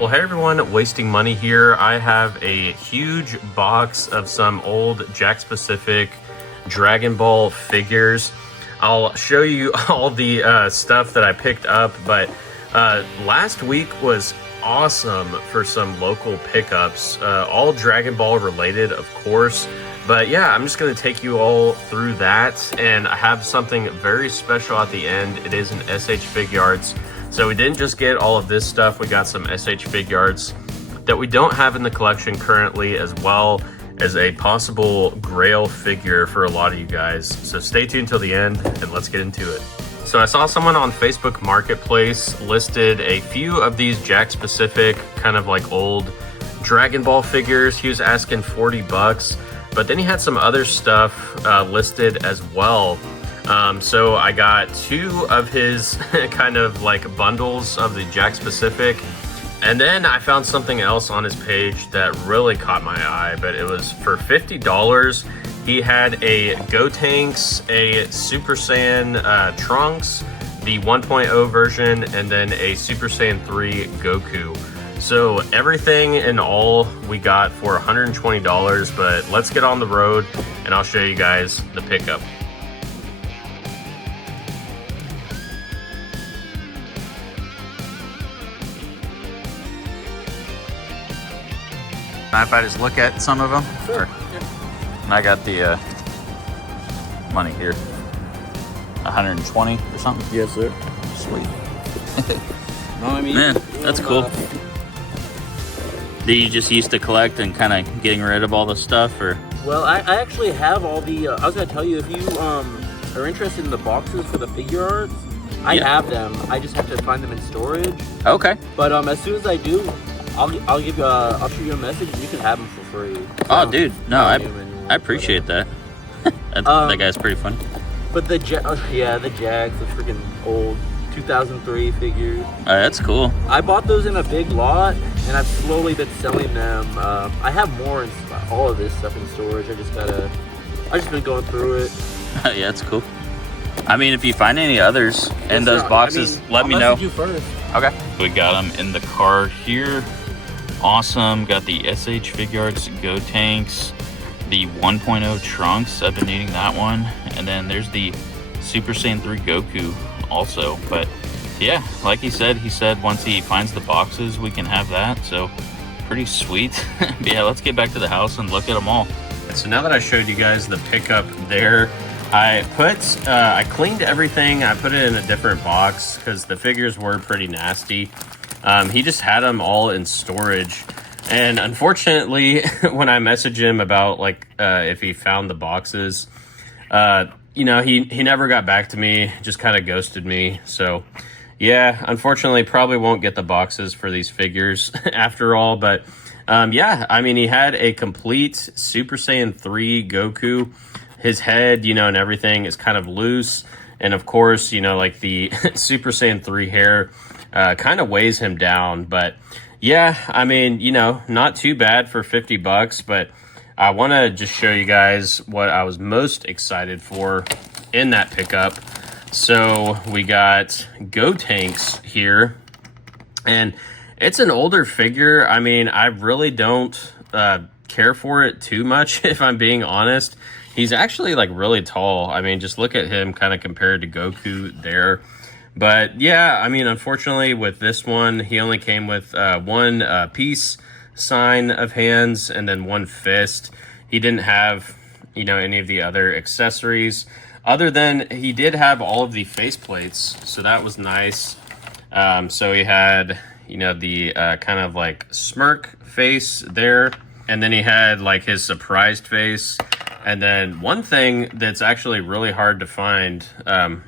Well, hey everyone, Wasting Money here. I have a huge box of some old Jack Specific Dragon Ball figures. I'll show you all the stuff that I picked up, but last week was awesome for some local pickups, all Dragon Ball related, of course. But yeah, I'm just going to take you all through that, and I have something very special at the end. It is an SH Figuarts. So we didn't just get all of this stuff, we got some SH Figuarts that we don't have in the collection currently, as well as a possible Grail figure for a lot of you guys. So stay tuned till the end and let's get into it. So I saw someone on Facebook Marketplace listed a few of these Jack Specific kind of like old Dragon Ball figures. He was asking 40 bucks, but then he had some other stuff listed as well. So I got two of his kind of like bundles of the Jack Specific, and then I found something else on his page that really caught my eye, but it was for $50. He had a Gotenks, a Super Saiyan Trunks, the 1.0 version, and then a Super Saiyan 3 Goku. So everything in all we got for $120, but let's get on the road and I'll show you guys the pickup. Mind if I just look at some of them? Sure. And I got the money here. 120 or something? Yes, sir. Sweet. No, I mean, Man, that's cool. Do you just used to collect and kind of getting rid of all the stuff, or? Well, I actually have all the. I was gonna tell you, if you are interested in the boxes for the figure arts, I have them. I just have to find them in storage. Okay. But as soon as I do, I'll give you I'll shoot you a message and you can have them for free. Oh, dude, no, I appreciate that. That guy's pretty funny. But the the Jags, the freaking old 2003 figures. That's cool. I bought those in a big lot, and I've slowly been selling them. I have more in all of this stuff in storage. I just been going through it. Yeah, that's cool. I mean, if you find any others in those boxes, let me know. You first. Okay. We got them in the car here. Awesome. Got the SH Figuarts Gotenks, the 1.0 Trunks. I've been needing that one. And then there's the Super Saiyan 3 Goku also. But yeah, like he said once he finds the boxes, we can have that. So pretty sweet. But yeah, let's get back to the house and look at them all. So now that I showed you guys the pickup there, I cleaned everything. I put it in a different box because the figures were pretty nasty. He just had them all in storage. And unfortunately, when I messaged him about like if he found the boxes, you know, he never got back to me, just kind of ghosted me. So yeah, unfortunately, probably won't get the boxes for these figures after all. But yeah, I mean, he had a complete Super Saiyan 3 Goku. His head, you know, and everything is kind of loose. And of course, you know, like the Super Saiyan 3 hair kind of weighs him down. But yeah, I mean, you know, not too bad for 50 bucks. But I want to just show you guys what I was most excited for in that pickup. So we got Gotenks here. And it's an older figure. I mean, I really don't care for it too much, if I'm being honest. He's actually like really tall. I mean, just look at him kind of compared to Goku there. But yeah, I mean, unfortunately with this one, he only came with one peace sign of hands and then one fist. He didn't have, you know, any of the other accessories other than he did have all of the face plates. So that was nice. So he had, you know, the kind of like smirk face there. And then he had like his surprised face. And then one thing that's actually really hard to find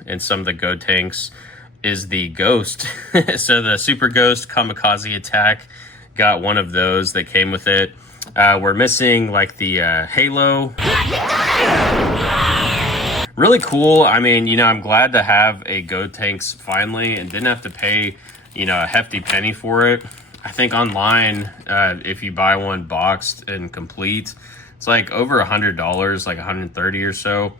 in some of the Gotenks is the ghost. So the Super Ghost Kamikaze Attack got one of those that came with it. We're missing like the Halo. Really cool. I mean, you know, I'm glad to have a Gotenks finally and didn't have to pay, you know, a hefty penny for it. I think online, if you buy one boxed and complete, it's like over $100, like $130 or so.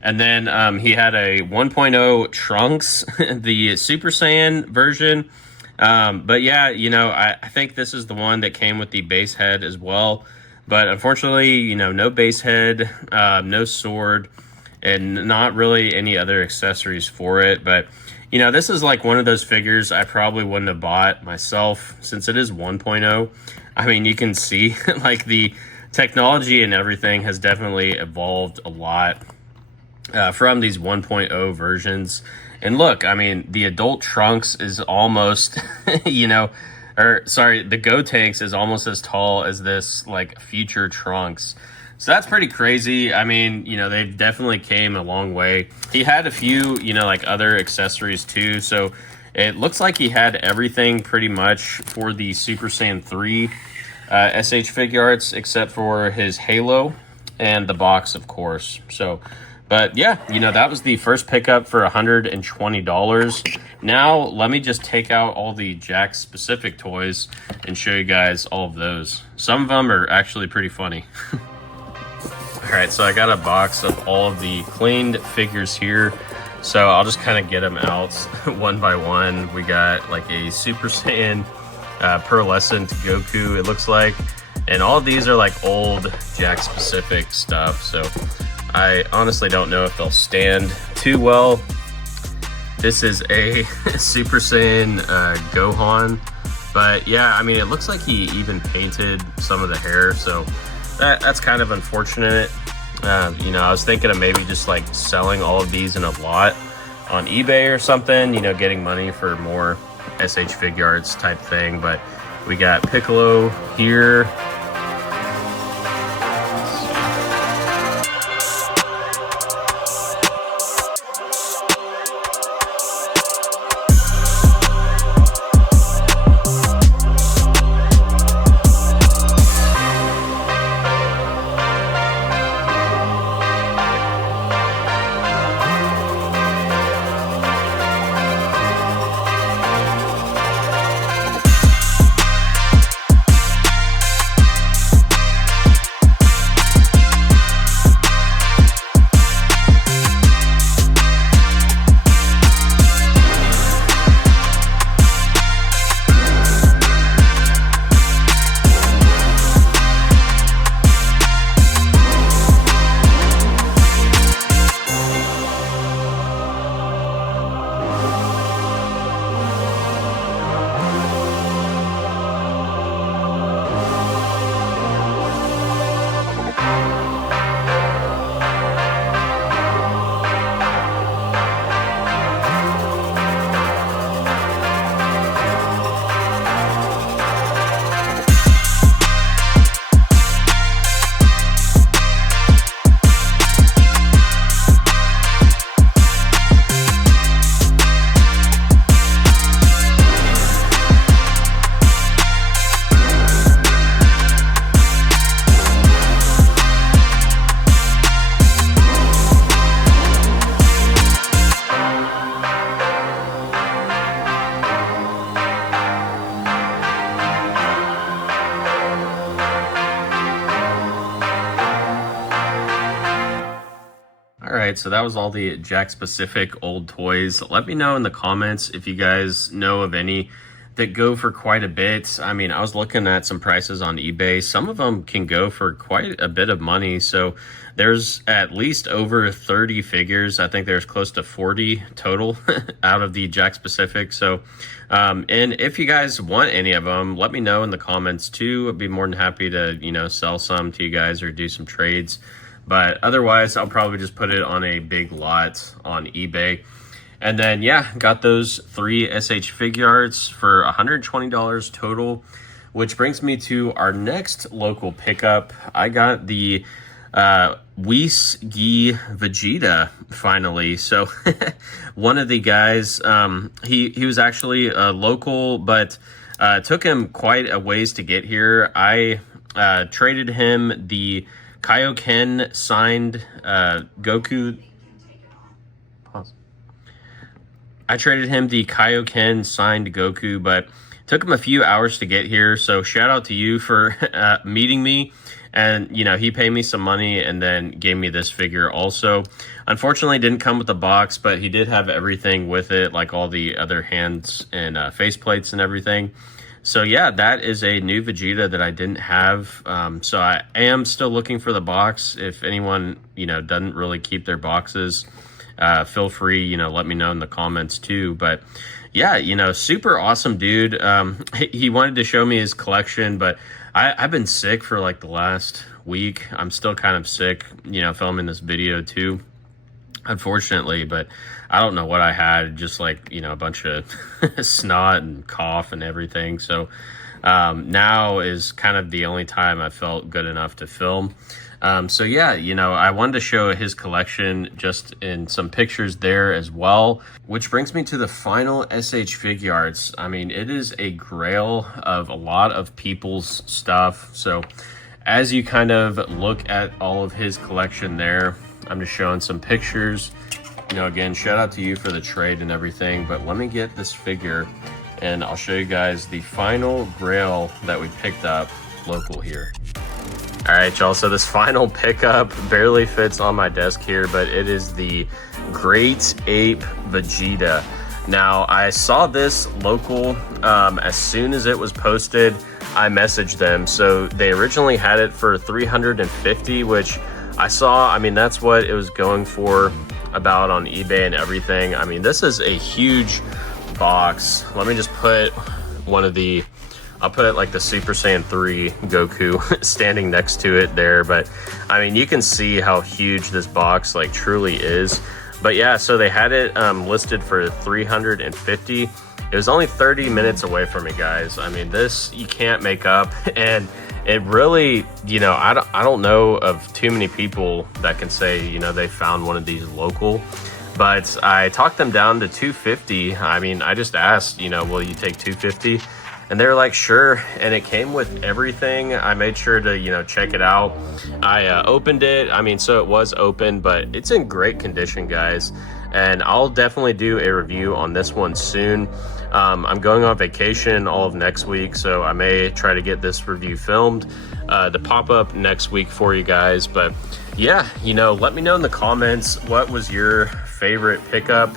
And then he had a 1.0 Trunks, the Super Saiyan version. But yeah, you know, I think this is the one that came with the base head as well. But unfortunately, you know, no base head, no sword, and not really any other accessories for it. But, you know, this is like one of those figures I probably wouldn't have bought myself since it is 1.0. I mean, you can see like the technology and everything has definitely evolved a lot from these 1.0 versions. And look, I mean, the adult Trunks is almost, you know, or sorry, the Go Tanks is almost as tall as this like future Trunks. So that's pretty crazy. I mean, you know, they've definitely came a long way. He had a few, you know, like other accessories too. So it looks like he had everything pretty much for the Super Saiyan 3 SH Figuarts, except for his Halo and the box, of course. So, but yeah, you know, that was the first pickup for $120. Now, let me just take out all the Jax specific toys and show you guys all of those. Some of them are actually pretty funny. All right, so I got a box of all of the cleaned figures here. So I'll just kind of get them out one by one. We got like a Super Saiyan pearlescent Goku, it looks like. And all of these are like old Jax specific stuff. So I honestly don't know if they'll stand too well. This is a Super Saiyan Gohan. But yeah, I mean, it looks like he even painted some of the hair. So that's kind of unfortunate. You know, I was thinking of maybe just like selling all of these in a lot on eBay or something, you know, getting money for more SH Figuarts type thing. But we got Piccolo here. Alright, so that was all the Jack specific old toys. Let me know in the comments if you guys know of any that go for quite a bit. I mean, I was looking at some prices on eBay. Some of them can go for quite a bit of money. So there's at least over 30 figures. I think there's close to 40 total out of the Jack specific. So, and if you guys want any of them, let me know in the comments too. I'd be more than happy to, you know, sell some to you guys or do some trades. But otherwise, I'll probably just put it on a big lot on eBay. And then, yeah, got those 3 SH Figuarts for $120 total, which brings me to our next local pickup. I got the Whis Gi Vegeta finally. So one of the guys, he was actually a local, but took him quite a ways to get here. I traded him the Kaioken signed Goku. Pause. I traded him the Kaioken signed Goku, but took him a few hours to get here. So shout out to you for meeting me And, you know, he paid me some money and then gave me this figure also. Unfortunately, it didn't come with the box, but he did have everything with it, like all the other hands and face plates and everything. So yeah, that is a new Vegeta that I didn't have. So I am still looking for the box. If anyone, you know, doesn't really keep their boxes, feel free, you know, let me know in the comments too. But yeah, you know, super awesome dude. He wanted to show me his collection, but I've been sick for like the last week. I'm still kind of sick, you know, filming this video too, unfortunately, but I don't know what I had, just like, you know, a bunch of snot and cough and everything. So now is kind of the only time I felt good enough to film. So yeah, you know, I wanted to show his collection just in some pictures there as well, which brings me to the final SH Figuarts. I mean, it is a grail of a lot of people's stuff. So as you kind of look at all of his collection there, I'm just showing some pictures. You know, again, shout out to you for the trade and everything, but let me get this figure and I'll show you guys the final grail that we picked up local here. All right, y'all, so this final pickup barely fits on my desk here, but it is the Great Ape Vegeta. Now, I saw this local as soon as it was posted. I messaged them. So they originally had it for $350, which I saw, I mean, that's what it was going for about on eBay and everything. I mean, this is a huge box. Let me just put one of the, I'll put it like the Super Saiyan 3 Goku standing next to it there. But I mean, you can see how huge this box like truly is. But yeah, so they had it listed for $350. It was only 30 minutes away from me, guys. I mean, this you can't make up. And it really, you know, I don't know of too many people that can say, you know, they found one of these local. But I talked them down to $250. I mean, I just asked, you know, will you take $250? And they're like, sure. And it came with everything. I made sure to, you know, check it out. I opened it. I mean, so it was open, but it's in great condition, guys. And I'll definitely do a review on this one soon. I'm going on vacation all of next week, so I may try to get this review filmed to pop up next week for you guys. But yeah, you know, let me know in the comments, what was your favorite pickup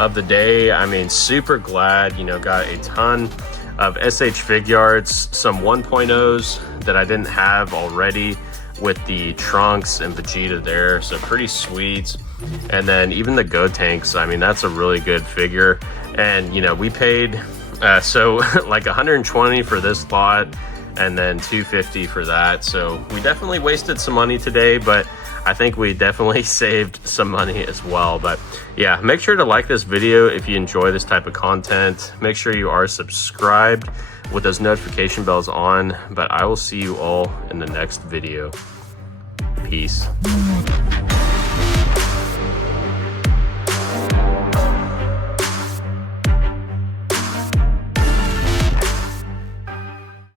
of the day? I mean, super glad, you know, got a ton of SH Figuarts, some 1.0s that I didn't have already with the Trunks and Vegeta there, so pretty sweet. And then even the Go Tanks, I mean, that's a really good figure. And you know, we paid so like 120 for this lot and then 250 for that. So we definitely wasted some money today, but I think we definitely saved some money as well. But yeah, make sure to like this video if you enjoy this type of content. Make sure you are subscribed with those notification bells on. But I will see you all in the next video. Peace.